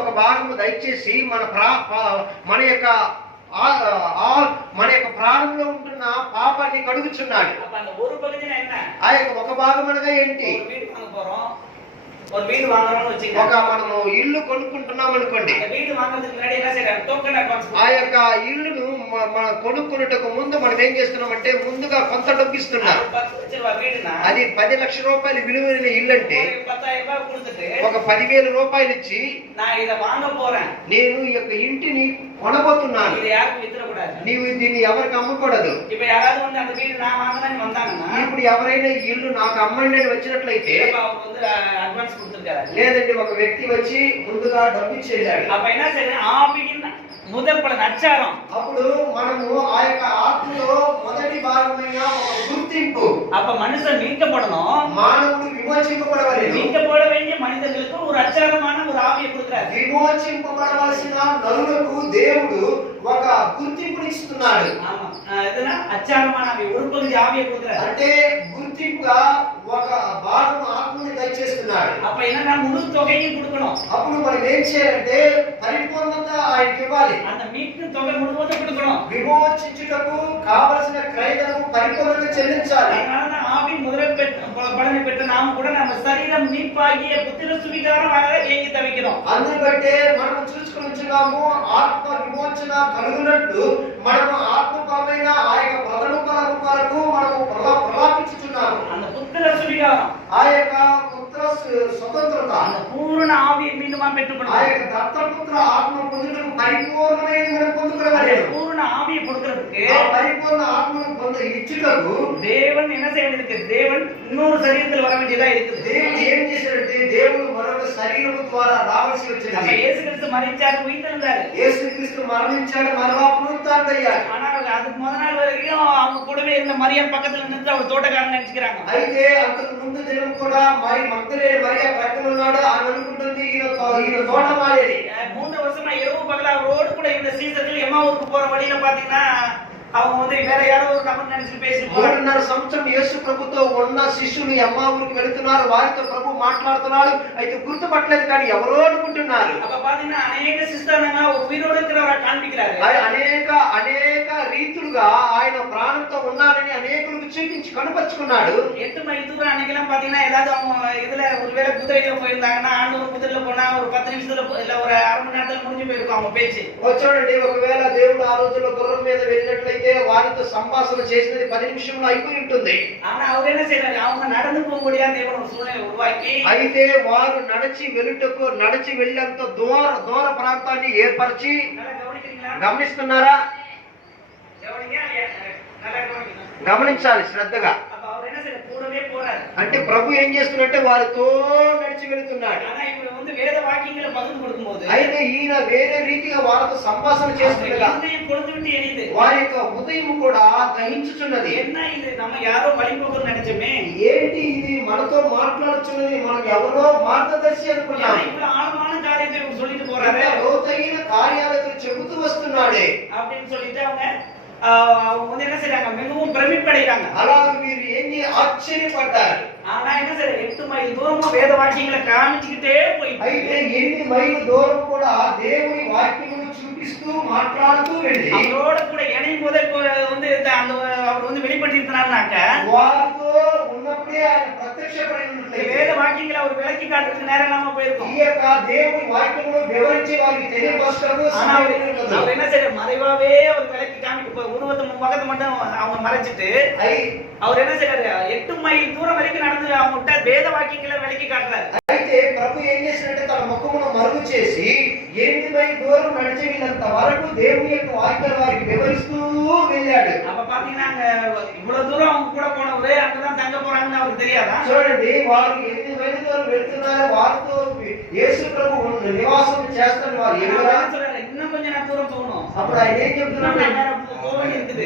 ఒక భాగము దయచేసి మన యొక్క మన యొక్క ప్రాణంలో ఉంటున్న పాపాన్ని కడుగుచున్నాడు. ఆ యొక్క ఒక భాగం అనగా ఏంటి? ఒక మనము ఇల్లు కొనుక్కుంటున్నాం అనుకోండి, ఆ యొక్క ఇల్లును మన కొనుక్కున్నటకు ముందు మనం ఏం చేస్తున్నామంటే ముందుగా కొంత డబ్బు ఇస్తున్నాం. అది 10 లక్షల రూపాయలు విలువైన ఇల్లు అంటే ఒక 10,000 రూపాయలు ఇచ్చి నేను ఈ యొక్క ఇంటిని కొనబోతున్నాను, నీవు దీన్ని ఎవరికి అమ్మకూడదు. ఇప్పుడు ఎవరైనా ఇల్లు నాకు అమ్మండి అని వచ్చినట్లయితే, లేదండి ఒక వ్యక్తి వచ్చి ముందుగా డబ్బు ఇచ్చేయాడు, అప్పుడు మనము ఆ యొక్క ఆత్మలో మొదటి భాగమైన ఒక గుర్తింపు மனுஷன் மீட்கப்படணும், మానవుడు విమోచింపబడవలెను. மீட்கப்பட வேண்டிய மனிதர்களுக்கு ஒரு அச்சாரமான ஒரு ஆவியை கொடுக்கிறார். విమోచింపబడవలసిన నరులకు దేవుడు ఒక గుర్తింపునిస్తున్నాడు. అచ్చారమైన ஒரு பகுதி ஆவியை கொடுக்கிறார். అంటే గుర్తింపుగా ఒక భాగం ఆత్మని దయచేస్తున్నాడు. அப்ப என்னன்னா முழு தொகையும் கொடுக்கணும். అప్పుడు మనం ఏం చేయాలంటే పరిపూర్ణత ఆయనకి ఇవ్వాలి. அந்த மீட்பு தொகை முழுவதும் கொடுக்கணும். విమోచించుటకు కావలసిన క్రయధనము పరిపూర్ణంగా చెల్లించాలి. அதனால ஆவி முதல் பலனை பெற்ற நாம் கூட நம்ம శరీరం மீட்பாகிய புத்திர சுவிகாரம் ஏங்கி தவிக்கிறோம். అందుకంటే మనం చూసుకుంటున్నాము ఆత్మ విమోచన కలుగునట్లు మనము ఆత్మపరమైన ఆ యొక్క ప్రథమ కొరకు మనము ప్రలాపించుచున్నాము. அந்த புத்திர சுவிகாரம், ఆ యొక్క పుత్ర స్వతంత్రత, அந்த பூரண ஆவியை மீண்டும் பெற்றுக்கொள்ளும். ఆ యొక్క దత్తపుత్ర ఆత్మ పొందుటకు పరిపూర్ణమైన మనం పొందుకోవాలి. பூரண ஆவியை கொடுக்கிறதுக்கு, ఆ పరిపూర్ణ ఆత్మను ఇచ్చుటకు தேவன் என்ன செய்ய வேண்டியது? தேவன் இன்னொரு శరీరத்தில் வர வேண்டியதா இருக்குது. దేవుడు ఏం చేశాడంటే దేవుడు మరొక శరీరము ద్వారా రావాల్సి వచ్చింది. యేసుక్రీస్తు మరించాడు, ఉయిర్తెழுந்தாரு. యేసుక్రీస్తు మరణించాడు, మరలా పునరుత్థానుడయ్యాడు. ஆனால் அதுக்கு முத நாள் வரைக்கும் அவங்க கூடவே இருந்த மரியம் பக்கத்துல நின்று அவர் தோட்டக்காரன் நினைச்சுக்கிறாங்க. అయితే అంతకు ముందు దినం కూడా మరి మగ్దలేని మరియా పక్కన ఉన్నాడు, ఆమె అనుకుంటుంది ఈయన తోటమాలేని. 3 வருஷமா இரவு பகலா ரோடு கூட இந்த சீசர்கள் எம்மாவுக்கு போற வழியில பாத்தீங்கன்னா அவங்க வேற யாரோ ஒரு நபர் நினைச்சு பேசிட்டு 3.5 సంవత్సరం యేసు ప్రభుతో ఉన్న శిష్యులు ఎమ్మావురికి వెళ్తున్నారు, వారితో ప్రభు మాట్లాడుతున్నాడు, అయితే గుర్తుపట్టలేదు కానీ ఎవరో అనుకుంటున్నారు. அப்ப பாத்தீங்கன்னா అనేక சிஸ்டர்ங்க உயிரோடு இருக்கிறவரை காண்பிக்கிறாரு. అనేక రీతులుగా ఆయన ప్రాణంతో ఉన్నారని అనేకులకు చూపించి కనపరుచుకున్నాడు. 8 మైల్ దూరం అన్నికலாம் பாத்தீங்கன்னா ஏதாவது அவங்க இதுல ஒருவேளை குதிரையில போயிருந்தாங்கன்னா ஆண்டவர் குதிரையில போனா ஒரு 10 నిమిషాల இல்ல ஒரு அரை மணி நேரத்துல முடிஞ்சு போயிருக்கும் அவங்க பேச்சு. చూడండి, ఒకవేళ దేవుడు ఆ రోజుల్లో గుర్రం మీద వెళ్ళినట్లయితే వారితో సంభాషణ చేసినది 10 నిమిషంలో అయిపోయి ఉంటుంది. ஆனா அவர் என்ன செய்றாரு? அவங்க நடந்து போக முடியாத தேவன் ஒரு சூழ்நிலை உருவாக்கி, అయితే వారు నడిచి వెళ్ళేంత దూర ప్రాంతాన్ని ఏర్పరిచి, గమనిస్తున్నారా? గమనించాలి శ్రద్ధగా. అంటే ప్రభు ఏం చేస్తున్నట్టే వారితో నడిచి వెళుతున్నాడు. వేద వాక్యங்களை பகிர்ந்து கொடுக்கும்போது అయితే ఈయన వేరే రీతిగా వారితో సంభాషణ చేస్తుండగా వారి యొక్క ఉదయం కూడా దహించుచున్నది. என்ன இது நம்ம யாரோ வழிపోకరు నడిచమే, ఏంటి ఇది మనతో మాట్లాడుచున్నది, మనం ఎవరో మార్గదర్శి అనుకున్నాం. ఇప్పుడు ఆళமான காரியத்தை சொல்லிட்டு போறாரு, లోతైన కార్యాలతో చెబుతూ వస్తున్నాడే அப்படின்னு சொல்லிட்டு அவங்க என்ன செய்றாங்க? மிகவும் பிரமிப்படைறாங்க. అలా మీరు ఏంటి ఆశ్చర్యపడ్డారు. ஆனா என்ன செய்ற? 8 మైల్ దూరం వేద వాక్యங்களை కామించికితే పోయి, అయితే 8 మైళ్ళ దూరం కూడా దేవుని వాక్యమును చూపిస్తూ మాట్లాడుతూ వెళ్ళి அவரோட கூட இணையும் போதே அந்த அவர் வெளிப்படுத்தினாருனாக்க వారితో ఉన్నప్పుడే ఆయన ప్రత్యక్షపడినట్లయితే వేద వాక్యங்களை அவர் విளக்கி காட்டுறதுக்கு நேரம் நாம போயிருக்கோம். ఈ యొక్క దేవుని వాక్యమును వివరించి వారికి తెలియపరచడం அவர் என்ன செய்யற? மறைவாவே அவர் விளக்கி காமிட்டு உருவத்தை முகத்தை மட்டும் அவங்க மறைச்சிட்டு அவர் என்ன செய்யறாரு? 8 మైల్ దూరం వరకు நடந்து அவங்க வேத వాక్యங்களை విளக்கி కాட்டுறாரு. అయితే ప్రభు ఏం చేసినట్టే తన ముఖమును మరుగు చేసి 8 మైల్ దూరం నడిచి వెళ్ళినంత వరకు దేవుని యొక్క వాక్యాలు వారికి వివరిస్తూ వెళ్ళాడు. அப்ப பாத்தீங்கன்னா இவ்வளவு தூரம் அவங்க கூட போனவரு அங்கதான் தங்க போறாங்கன்னு அவருக்கு தெரியாதா? చూడండి, వారు 8 మైల్ దూరం వెళ్తున్నారు, వారితో యేసు ప్రభు నివాసం చేస్తారు. వారు இன்னும் கொஞ்சம் நான் தూరం போகணும். అప్పుడు ఆయన ఏం చెప్తున్నాడు?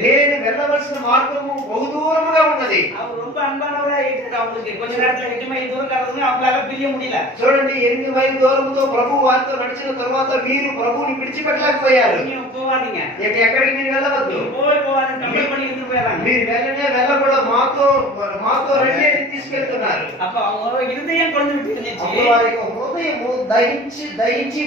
నేను వెళ్ళవలసిన మార్గము బహు దూరముగా ఉన్నది. அவர் ரொம்ப அன்பானவரா இருக்காரு. அவங்களுக்கு கொஞ்ச நேரத்துல 8 మైల్ దూరం கடந்து அவங்களால பிரிய முடியல. చూడండి, 8 మైల్ దూరంతో ప్రభు వారితో నడిచిన తర్వాత వీరు ప్రభువుని విడిచిపెట్టలేకపోయారు. நீங்க போவாதீங்க, ఎక్కడికి మీరు వెళ్ళవద్దు, పోవాలని కంపెనీ பண்ணி இருந்து పోయారు. మీరు వెళ్ళకూడదు, మాతో రండి అని తీసుకెళ్తున్నారు. அப்ப அவங்க இருதயம் கொண்டு விட்டு இருந்துச்சு. వారి హృదయము దహించి